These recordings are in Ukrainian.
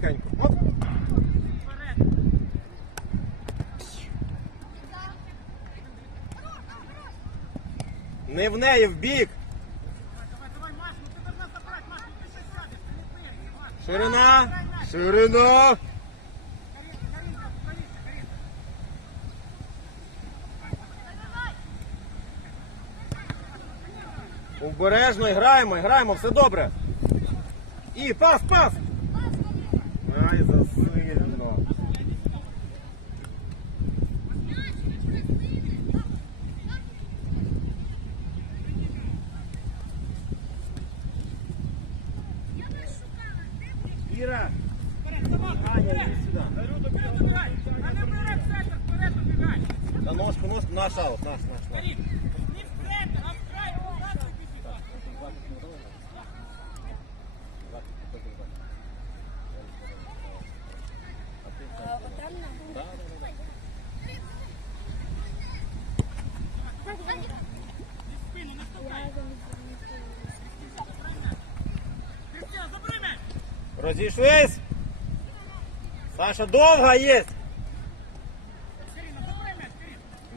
потихеньку. Оп. Не в неї, в бік. Ширина. Ширина. Обережно граємо, граємо, все добре. І пас, пас! Ай, Розійшлись? Саша, довга є.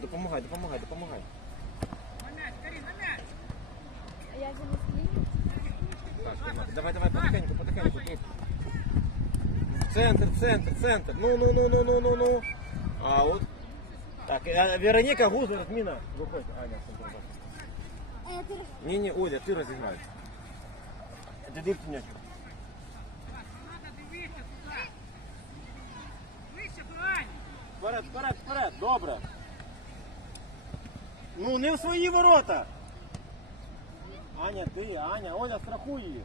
Допомагай, допомагай, допомагай. Я же не склею. Сашка, давай, давай, потихеньку, потихеньку. тут. В центр, в центр, в центр. Ну, ну, ну, ну, ну, ну, ну. А от. Так, е, Вероніка, Гузер, зміна. Виходь, Аня, центр. Это Ні, ні, Оля, ти розіграєш. Іди в тінячку. Вперед, вперед, вперед, добре. Ну, не в свої ворота. Аня, ти, Аня, Оля, страхуй її.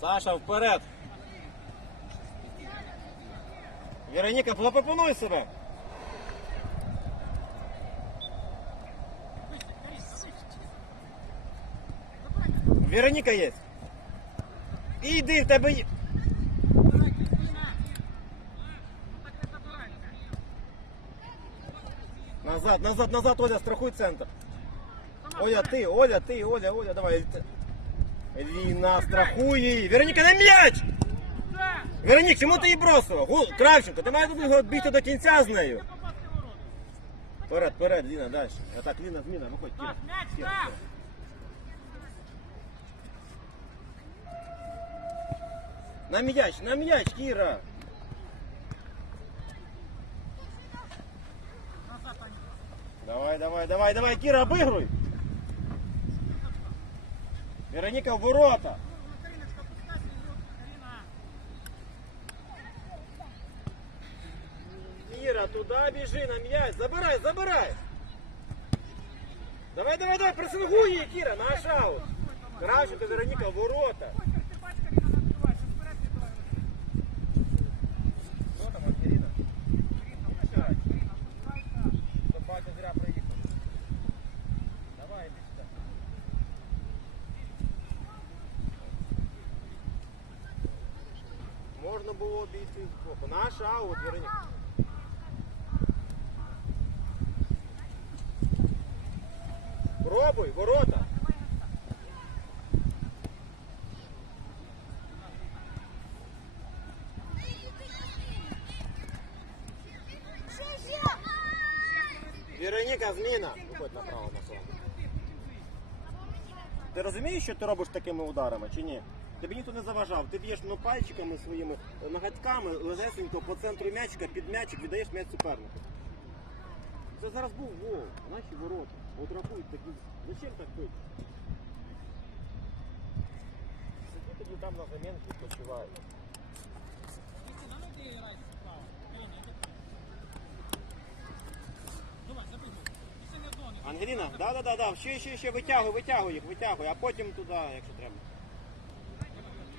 Саша, вперед. Вероніка, пропонуй себе. Вероніка є. Іди, в тебе є. Назад, назад, назад, Оля, страхуй центр. Оля, ти, Оля, ти, Оля, Оля, давай. Ліна, страхуй її. Вероніка, на м'яч! Веронік, чому ти її бросила? Кравченко, ти маєш тут бігти до кінця з нею. Вперед, вперед, Ліна, далі. А так, Ліна, зміна, виходь. Кіра. Кіра, так! Кіра. На м'яч, на м'яч, Кіра. Давай, давай, давай, давай, Кіра, обигруй. Вероніка в ворота. Кіра, туди біжи на м'яч. Забирай, забирай. Давай, давай, давай, пресингуй її, Кіра, наш аут. Кравченко, Вероніка в ворота. Що там, Ангеліна? Опять. Собака зря приїхала. Давай, іди сюди. Можна було обійти з Наш аут, Пробуй, ворота. Вероніка, зміна. Виходь направо на. Ти розумієш, що ти робиш такими ударами чи ні? Тобі ніхто не заважав. Ти б'єш ну, пальчиками своїми е, ноготками легесенько по центру м'ячика, під м'ячик віддаєш м'яч супернику. Це зараз був гол, наші ворота. От рахують такі. Зачем так бити? Сиди тоді там на замінку відпочивають. Ангеліна, да, да, да, да. Ще, ще, ще витягуй, витягуй їх, витягуй, а потім туди, якщо треба.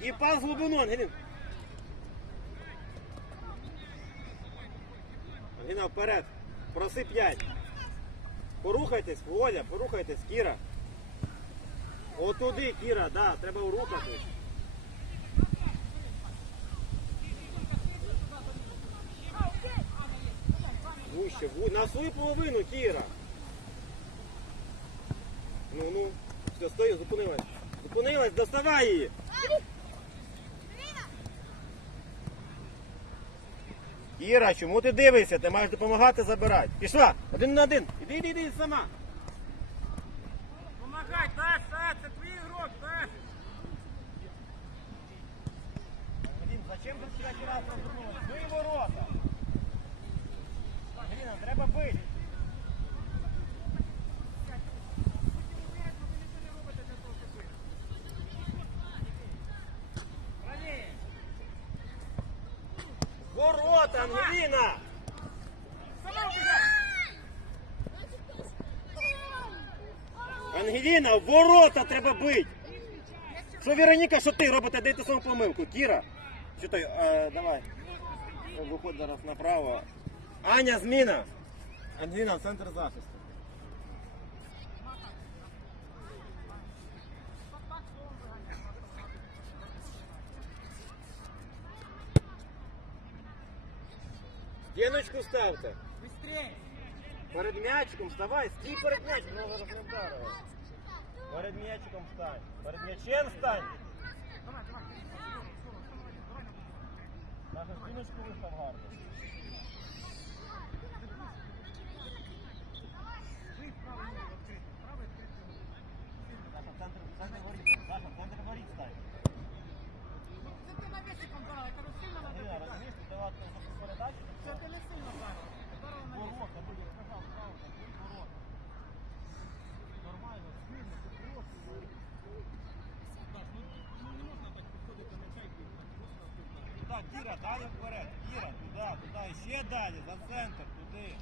І пас глибину, Ангеліна. Ангеліна, вперед. Проси п'ять. Порухайтесь, Оля, порухайтесь, Кіра. Отуди, Кіра, да, треба рухатись. Вуще, ву- на свою половину, Кіра. Ну, ну. Все, стою, зупинилась. Зупинилась, доставай її. Кіра, чому ти дивишся? Ти маєш допомагати забирати. Пішла, один на один. Іди, іди, іди сама. Помагай, Саш, це твій ігрок, Саш. Блін, зачем ти сюди раз розвернулась? Бий ворота. Ангеліна, треба бити. Ворота, Ангеліна! Ворота треба бити! Що Вероніка, що ти робите? Дайте саму помилку. Кіра, що ти, е, давай. Виходь зараз направо. Аня, зміна. Ангеліна, центр захисту. Стіночку ставте. Быстрее. Перед м'ячиком вставай, стій перед м'ячиком, ну зараз не. Перед м'ячиком встань. Перед м'ячем встань. Наша спиночку вистав гарно. Так, Кіра, далі вперед. Кіра, туди, туди, і ще далі, за центр, туди.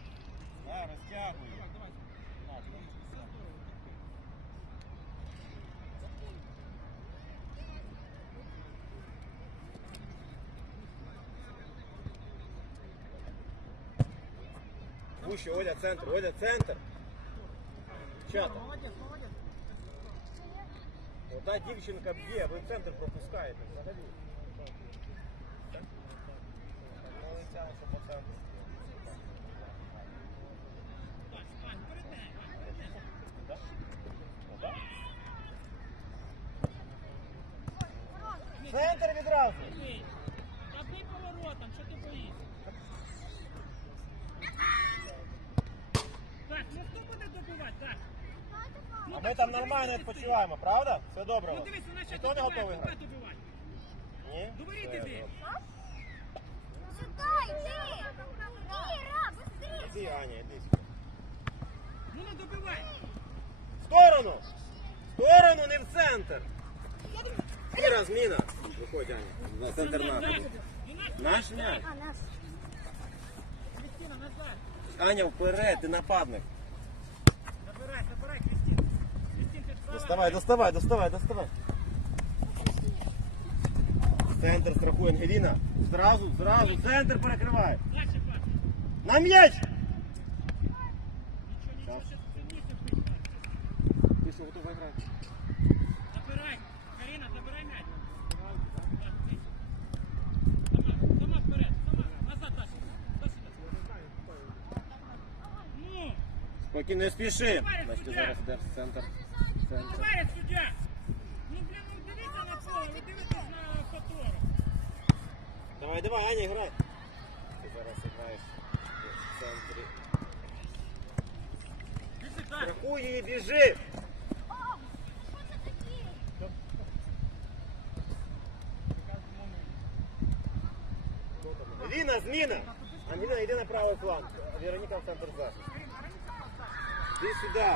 Да, розтягуй. На, туди. Вище, Оля, центр, Оля, центр. Чата. Молодець, молодець. Ота дівчинка б'є, ви в центр пропускаєте взагалі. Центр відразу. Та бий поворотом, що ти боїшся? Так, ну хто буде добивати, так? А ми там нормально відпочиваємо, правда? Все добре. у Ну вас? дивись, вона ще Ніхто не готовий добиває, грати? добивай. Ні? Говори Все, ти, добре. Іди, Аня, іди сюди. Ну не добивай. В сторону! В сторону, не в центр! Кіра, зміна. Виходь, Аня. На центр Назад. наш. М'яч. Аня, вперед, ти нападник. Забирай, забирай, Кристина. Кристин. Доставай, доставай, доставай, доставай. Центр страхує Ангеліна. Зразу, зразу, центр перекриває. На м'яч! Ти що, готовий грати? Забирай. Карина, забирай м'яч. Сама, вперед, сама. Назад, Даша. Ну, Спокійно, не спіши. Настя зараз йде в центр. Центр. суддя. Давай, давай, Аня, грай. Ти зараз граєш в центрі. Біжи, так. Страхуй її, біжи! Ліна, зміна! Ангеліна, йди на правий фланг. Вероніка в центр захисту. Іди сюди.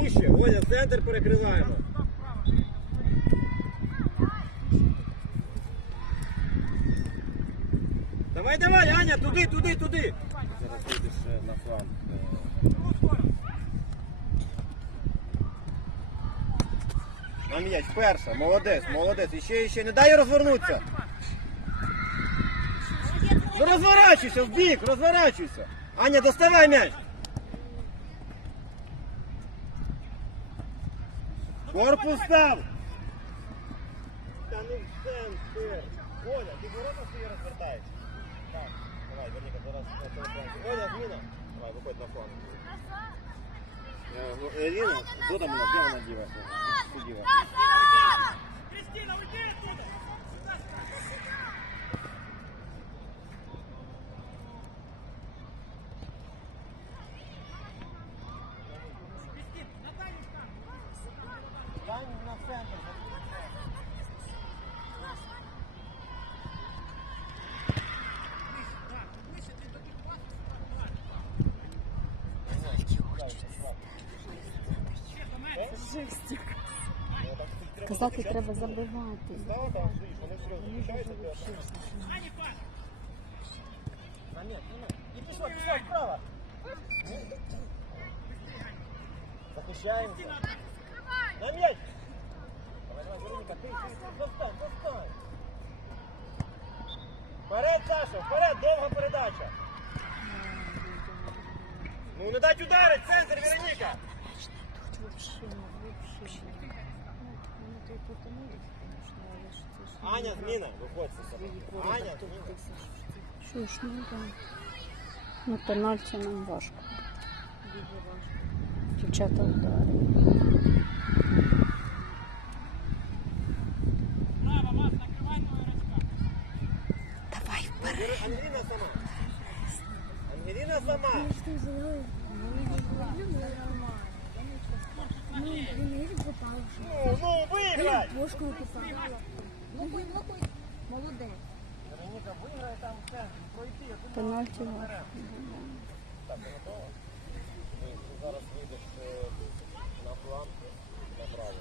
Вище, Оля, центр перекриваємо. Давай, давай, Аня, туди, туди, туди. Зараз вийдеш на фланг. На м'яч, перша, молодець, молодець. Іще, іще, не дай розвернутися. Ну розворачуйся в бік, розворачуйся. Аня, доставай м'яч. Корпус став. Та не в центр. Оля, ти ворота свої розвертаєш. Так, давай, Верніка, зараз на цьому фланзі. Оля, зміна. Давай, виходь на фланг. Е, ну, Еліна, хто там у нас? Де вона ділася? Сиділа. Кристина, уйди Нет, на нет. І пішла, пішла вправо. Захищаємося. На м'яч. Вероніка, ти, достань, достань. Вперед, Саша, вперед, довга передача. Ну, не дать ударить, центр, Вероніка. Аня, зміна, виходь. Саша. Аня, зміна. Що ж, ну так. Ну, пенальті нам важко. Дівчата удари. Браво, Маш, накрывай новый Давай вперед. Вера- Ангеліна сама. Ангеліна сама. Ну, ну, виграй. Ложкою кусала. Блокуй, блокуй. Молодець. Вероніка, виграє там в центрі, пройти. Я думаю, Пенальті важко. Так, ти готова? Ти зараз вийдеш е, на фланг направо.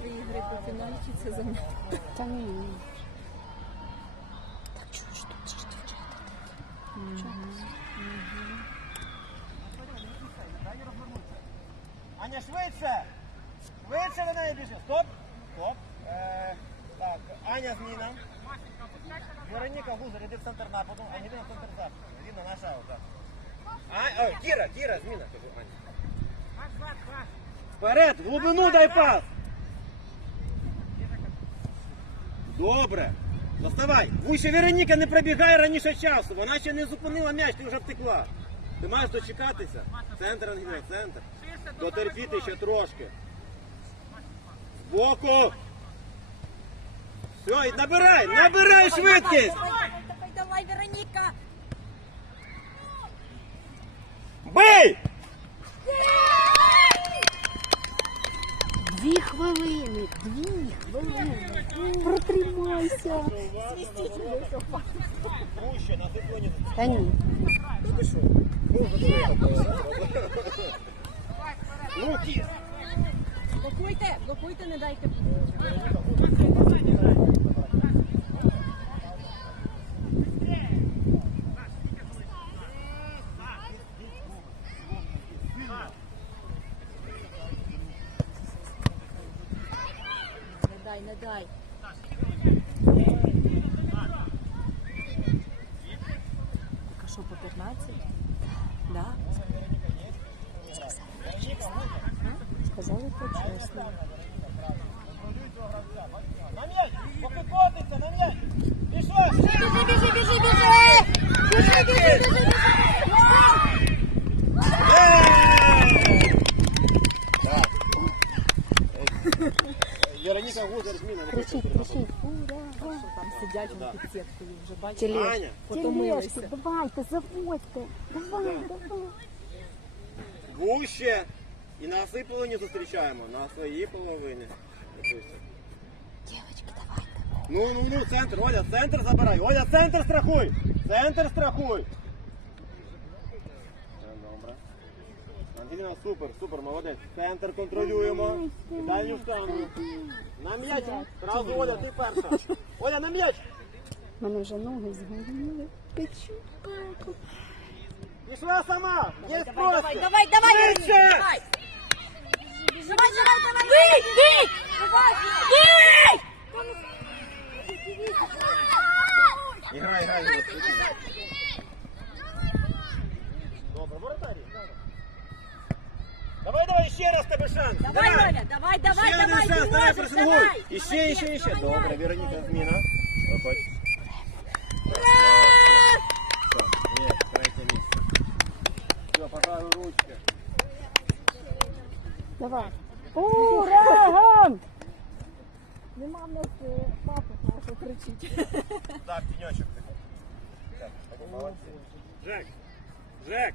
Три ігри по пенальті це за Та ні. Аня, швидше! Швидше до неї біжи. Стоп! Стоп. Е, так, Аня зміна. Вероніка Гузар, іди в центр нападу. Ангеліна в центр захисту. Ангеліна наша аут. А, о, Кіра, Кіра, зміна, кажу, Аня. Маш, Маш, Маш! Вперед, в глибину дай пас. Добре. Доставай. Вище Вероніка не пробігай раніше часу. Вона ще не зупинила м'яч, ти вже втекла. Ти маєш дочекатися. Центр, Ангеліна, центр. Дотерпіти ще трошки. Збоку. Все, і набирай, набирай швидкість. Давай, давай, давай, Вероніка. Бий! Дві хвилини, дві хвилини. Протримайся. Вище, на диплоні. Та ні. Ти що? Ну, Ну, Кір. Блокуйте, блокуйте, не дайте. Не дай, не дай. А що, по 15? Да? Сказали почесно. На м'яч! Поки на м'яч! Біжи, біжи, біжи, біжи! Біжи, біжи, біжи, біжи! Кричіть. Ура! Там сидять вони під сіткою, вже бачите, Тележки. Потомилися. Тележки, давайте, заводьте. Давай, давай. вуще. І на своїй половині зустрічаємо. На своїй половині. Дівчатки, давайте. Ну, ну, ну, центр, Оля, центр забирай. Оля, центр страхуй. Центр страхуй. Ангеліна, супер, супер, молодець. Центр контролюємо. Дальню штангу. На м'яч. Зразу Оля, ти перша. Оля, на м'яч. У мене вже ноги згоріли. Печу. Пішла сама. Є Давай, простір. давай, давай, давай, Швидше. Вероніка, давай! Давай, давай, давай! Бий, бий! Бий! Іграй, шанс. Давай, Оля, давай, давай, Ще один давай, шанс, ты давай, можешь, пресингуй. давай. І ще, і Молодец, ще, і ще. молодец. Добре, Вероніка, зміна. Виходь. Все, є, третє місце. Все, пожалуй, ручки. Давай. Ураган! Нема в нас е, папи, нашого кричить. Так, тіньочок. Так, молодці. Жек, Жек,